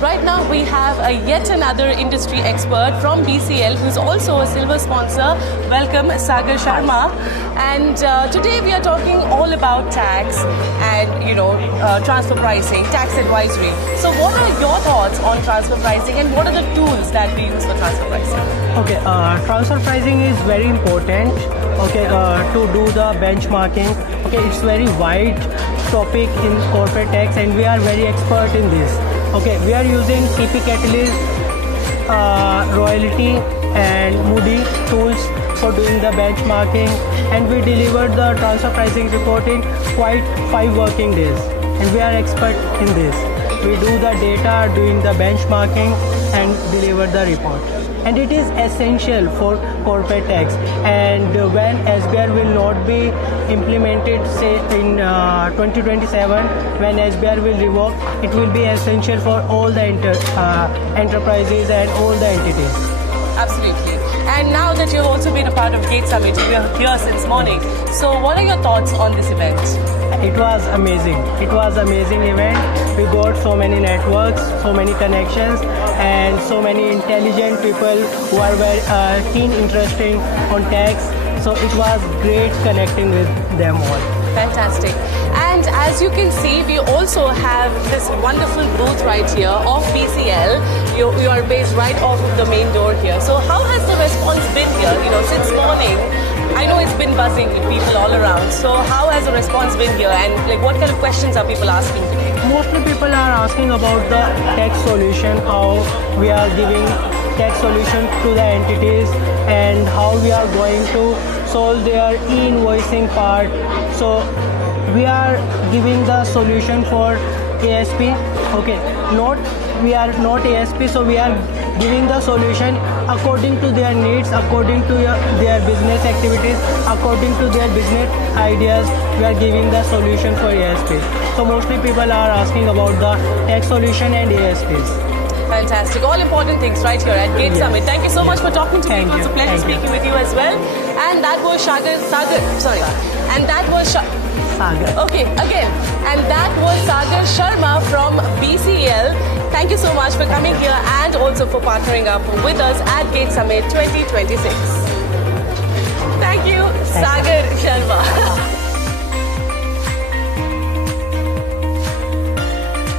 Right now we have yet another industry expert from BCL who's also a silver sponsor. Welcome, Sagar Sharma. And today we are talking all about tax and transfer pricing, tax advisory. So what are your thoughts on transfer pricing and what are the tools that we use for transfer pricing? Okay, transfer pricing is very important. Okay, to do the benchmarking. Okay, it's very wide topic in corporate tax, and we are very expert in this. Okay, we are using CP Catalyst, Royalty, and Moody tools for doing the benchmarking, and we delivered the transfer pricing report in quite 5 working days, and we are expert in this. We do the data, doing the benchmarking, and deliver the report. And it is essential for corporate tax. And when SBR will not be implemented, say in 2027, when SBR will revoke, it will be essential for all the enterprises and all the entities. Absolutely. And now that you've also been a part of GATE Summit, you're here since morning. So what are your thoughts on this event? It was amazing. It was an amazing event. We got so many networks, so many connections, and so many intelligent people who are very keen interested on tax. So it was great connecting with them all. Fantastic. And as you can see, we also have this wonderful booth right here of BCL. You are based right off of the main door here. So how has the response been here? Since morning, I know it's been buzzing with people all around. So how has the response been here, and what kind of questions are people asking today? Mostly people are asking about the tax solution, how we are giving tax solution to the entities, and how we are going to solve their e-invoicing part. So we are giving the solution for ASP. Okay, we are not ASP, so we are giving the solution according to their needs, according to their business activities, according to their business ideas. We are giving the solution for ASP. So mostly people are asking about the tax solution and ASPs. Fantastic. All important things right here at GATE Summit. Thank you so much for talking to me. It was a pleasure speaking with you as well. And that was Sagar. And that was Sagar. Okay, again. And that was Sagar Sharma from BCL. Thank you so much for coming here and also for partnering up with us at GATE Summit 2026. Thank you, Sagar Sharma.